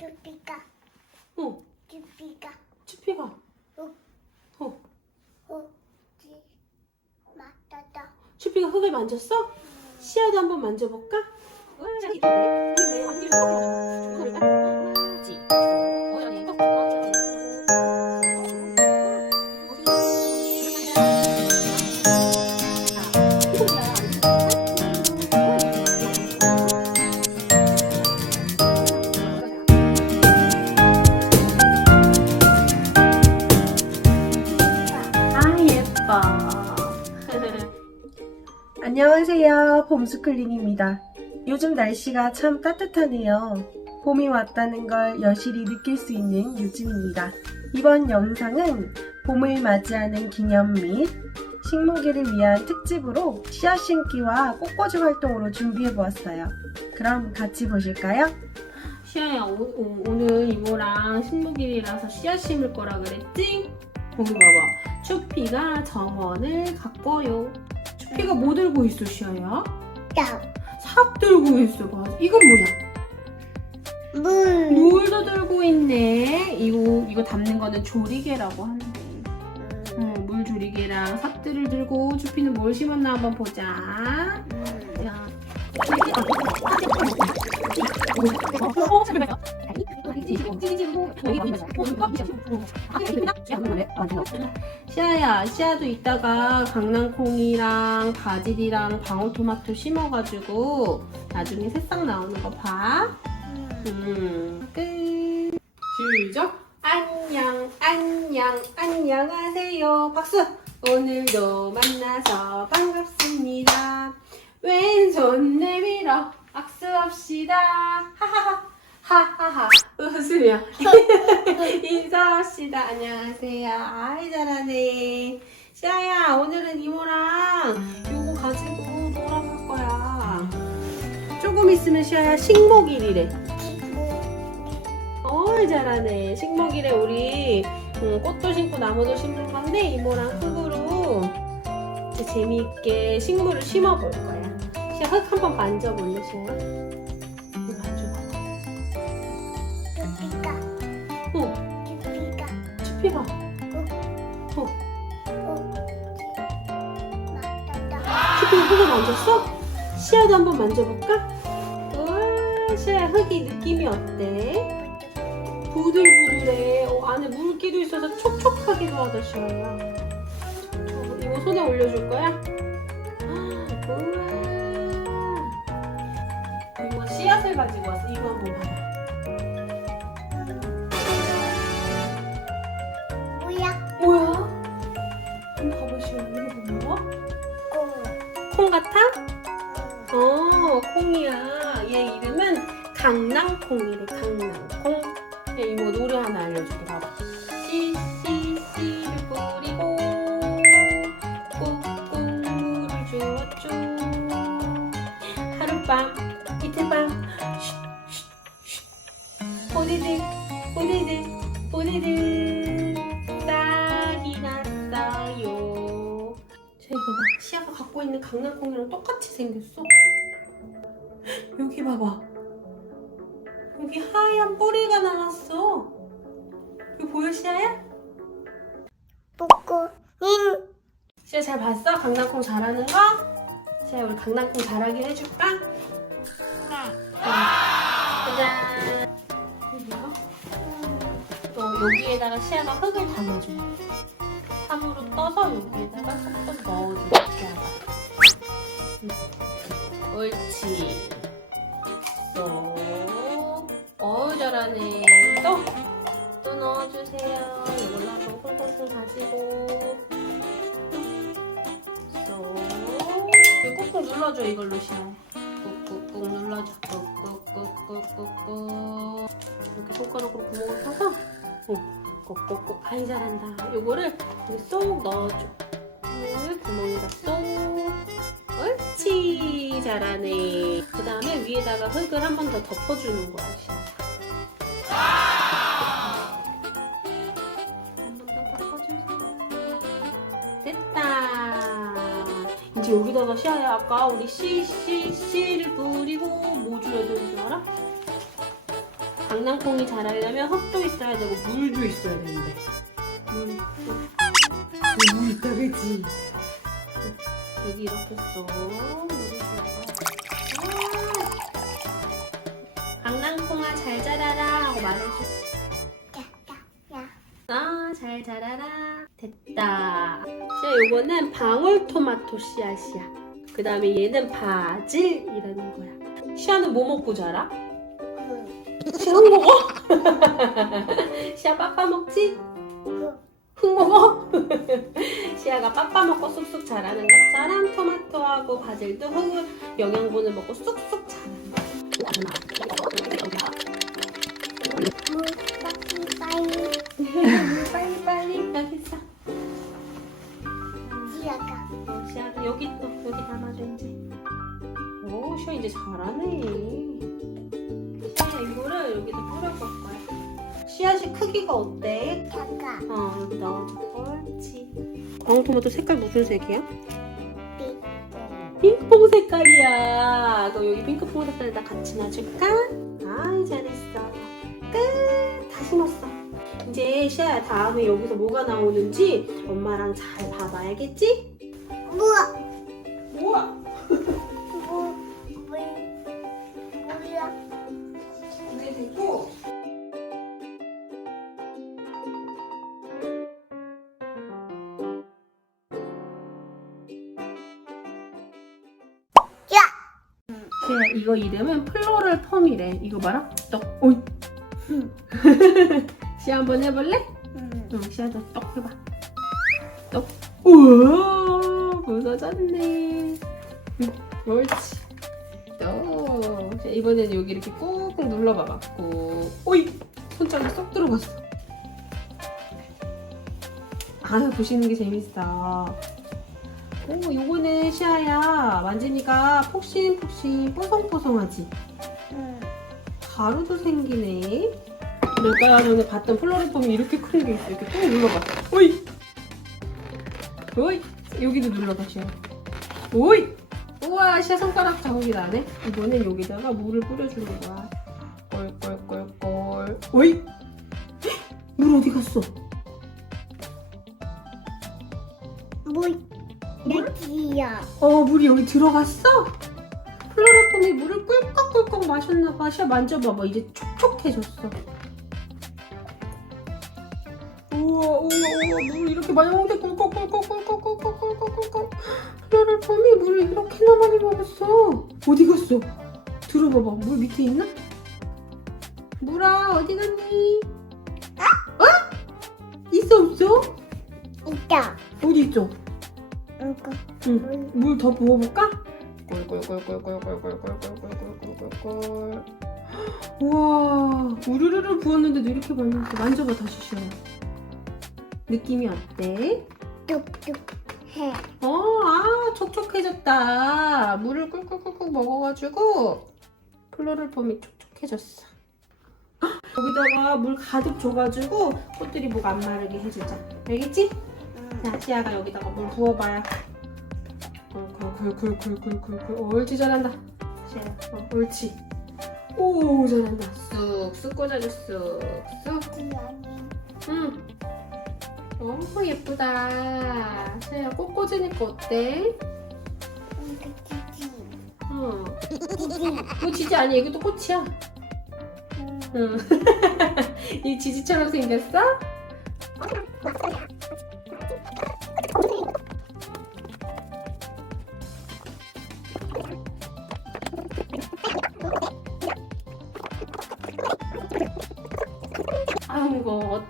두피가. 어, 두피가. 추피가. 어. 어, 오지 맞다다. 추피가 흙을 만졌어? 시야도 한번 만져볼까? 아 예뻐. 안녕하세요. 봄스클린입니다. 요즘 날씨가 참 따뜻하네요. 봄이 왔다는 걸 여실히 느낄 수 있는 요즘입니다. 이번 영상은 봄을 맞이하는 기념 및 식목일을 위한 특집으로 씨앗 심기와 꽃꽂이 활동으로 준비해 보았어요. 그럼 같이 보실까요? 시아야 오, 오, 오늘 이모랑 식목일이라서 씨앗 심을 거라 그랬지? 거기 봐봐 추피가 정원을 가꿔요. 추피가 뭐 들고 있어 시아야? 야삽 들고 있어 봐 이건 뭐야? 물. 물도 들고 있네. 이거 이거 담는 거는 조리개라고 하는데. 어, 물 조리개랑 삽들을 들고 추피는 뭘 심었나 한번 보자. 야. 시아야, 시아도 이따가 강낭콩이랑 바질이랑 방울토마토 심어가지고 나중에 새싹 나오는 거 봐. 음, 끝. 시작. 안녕, 안녕, 안녕하세요. 박수. 오늘도 만나서 반갑습니다. 왼손 내밀어 악수합시다. 하하하. 하하하. 웃으며 인사합시다. 안녕하세요. 아이 잘하네. 시아야, 오늘은 이모랑 요거 가지고 놀아볼 거야. 조금 있으면 시아야 식목일이래. 어이 잘하네. 식목일에 우리 음, 꽃도 심고 나무도 심을 건데 이모랑 흙으로 재미있게 식물을 심어볼 거야. 시아 흙 한번 만져볼래 시아야? 오지 맞다다 추피가 흙을 만졌어? 시아도 한번 만져볼까? 우와, 시아야 흙이 느낌이 어때? 부들부들해. 어, 안에 물기도 있어서 촉촉하기도 하다, 시아야. 이거 손에 올려줄 거야? 우와. 이거 씨앗을 가지고 왔어. 이거 한번 봐봐. 이거 뭐야? 공콩 같아? 어, 콩이야. 얘 이름은 강낭콩이래, 강낭콩. 얘 이모 노래 하나 알려줄게, 봐봐. 씨, 씨, 씨를 뿌리고, 꾹꾹 물을 주었죠. 하룻밤, 이틀밤, 쉿, 쉿, 쉿. 오리들, 오리들, 오리들, 갖고 있는 강낭콩이랑 똑같이 생겼어. 여기 봐봐. 여기 하얀 뿌리가 나왔어. 이거 보여, 시아야? 보고 인 시아 잘 봤어? 강낭콩 잘하는 거? 시아 우리 강낭콩 잘하게 해줄까? 짜잔. 이거 뭐야? 또 여기에다가 시아가 흙을 담아줘. 함으로 떠서 여기에다가 넣어줘. 시아가. 응. 옳지. 또. 어우 잘하네. 또. 또 넣어주세요. 이걸로 한번 콩콩콩 가지고. 쏙. 이거 꾹꾹 눌러줘 이걸로 시아. 꾹꾹꾹 눌러줘. 꾹꾹꾹꾹꾹꾹. 이렇게 손가락으로 구멍을 타서. 어. 꼭꼭꼭 아이 잘한다. 요거를 쏙 넣어줘. 물 구멍에다 쏙. 옳지 잘하네. 그 다음에 위에다가 흙을 한 번 더 덮어주는 거야. 됐다. 이제 여기다가 시아야 아까 우리 씨, 씨, 씨를 뿌리고 뭐 줘야 되는 줄 알아? 강낭콩이 자라려면 흙도 있어야 되고 물도 있어야 되는데 물, 물, 물 있다 그치? 여기 이렇게 써! 강낭콩아 잘 자라라 하고 말해줘 야. 아, 잘 자라라. 됐다. 자, 요거는 방울토마토 씨앗이야. 그 다음에 얘는 바질이라는 거야. 시아는 뭐 먹고 자라? 흙 먹어? 시아 빠빠 먹지? 그. 흙 먹어? 시아가 빠빠 먹고 쑥쑥 자라는 것처럼 토마토하고 바질도 흙을 영양분을 먹고 쑥쑥. 물. 빨리. 빨리 빨리 여기 있어. 시아도 여기 또 여기 담아줘 이제. 오, 시아 이제 잘하네. 여기다 뿌려볼 거야. 씨앗이 크기가 어때? 작아. 어, 여기 넣어줘. 옳지. 방울토마토 색깔 무슨 색이야? 삐. 핑크퐁 색깔이야. 그럼 여기 핑크퐁 색깔에다 같이 놔줄까? 아이 잘했어. 끝. 다 심었어. 이제 시아야 다음에 여기서 뭐가 나오는지 엄마랑 잘 봐봐야겠지? 뭐야? 뭐야? 시아야 이거 이름은 플로럴 펌이래. 이거 봐라. 떡. 오이. 시아 한번 해볼래? 음. 응, 시아도 떡 해봐. 떡. 우와, 부서졌네. 응, 옳지. 떡. 자, 이번에는 여기 이렇게 꾹꾹 눌러봐봐. 꾹. 오이! 손가락에 쏙 들어갔어. 아, 보시는 게 재밌어. 오, 요거는 시아야. 만지니까 폭신폭신 뽀송뽀송하지? 음. 가루도 생기네. 내가 전에 봤던 플로리폼이 이렇게 큰 게 있어. 이렇게 꾹 눌러봐. 오이! 오이! 여기도 눌러봐, 시아. 오이! 우와, 시아 손가락 자국이 나네? 이번엔 여기다가 물을 뿌려주는 거야. 꼴꼴꼴꼴. 오이! 헉! 물 어디 갔어? 물. 여기야. 어, 물이 여기 들어갔어? 플로리폼이 물을 꿀꺽꿀꺽 마셨나 봐. 시아 만져봐봐. 이제 촉촉해졌어. 우와 우와 우와 물 이렇게 많이 먹는데 꿀꺽꿀꺽꿀꺽꿀꺽꿀꺽꿀꺽 플로리폼이 물을 이렇게나 많이 먹었어. 어디 갔어? 들어봐봐. 물 밑에 있나? 물아 어디 갔니? 어? 있어 없어? 있다. 어디 있어? 이거. 응. 물 더 부어볼까? 꿀꿀꿀꿀꿀꿀꿀꿀꿀꿀꿀꿀꿀꿀꿀 우와 우르르르 부었는데도 이렇게 많이 만져봐 다시 시원 느낌이 어때? 뚝뚝. 해. 어, 아 촉촉해졌다 물을 꿀꿀꿀꿀 먹어가지고 플로럴폼이 촉촉해졌어 헉, 여기다가 물 가득 줘가지고 꽃들이 목 안 마르게 해주자 알겠지? 음. 자, 시아가 여기다가 물 부어봐요. 굴굴굴굴굴굴굴 옳지 잘한다. 시아야, 어, 옳지. 오 잘한다. 쑥쑥 꽂아줘 쑥쑥. 응. 너무 예쁘다. 시아야 꽃 꽂으니까 어때? 이거 지지. 응. 지지. 이거 지지 아니야. 이것도 꽃이야. 음. 응. 이 지지처럼 생겼어?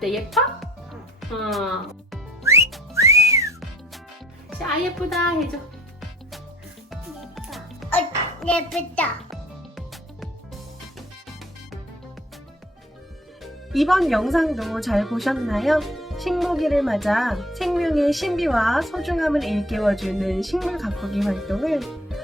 어때 예뻐? 어. 자 예쁘다 해줘. 어, 예쁘다. 이번 영상도 잘 보셨나요? 식모기를 맞아 생명의 신비와 소중함을 일깨워주는 식물 가꾸기 활동을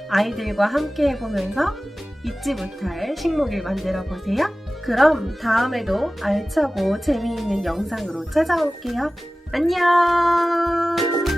아이들과 함께 해보면서 잊지 못할 식목일 만들어 보세요. 그럼 다음에도 알차고 재미있는 영상으로 찾아올게요. 안녕!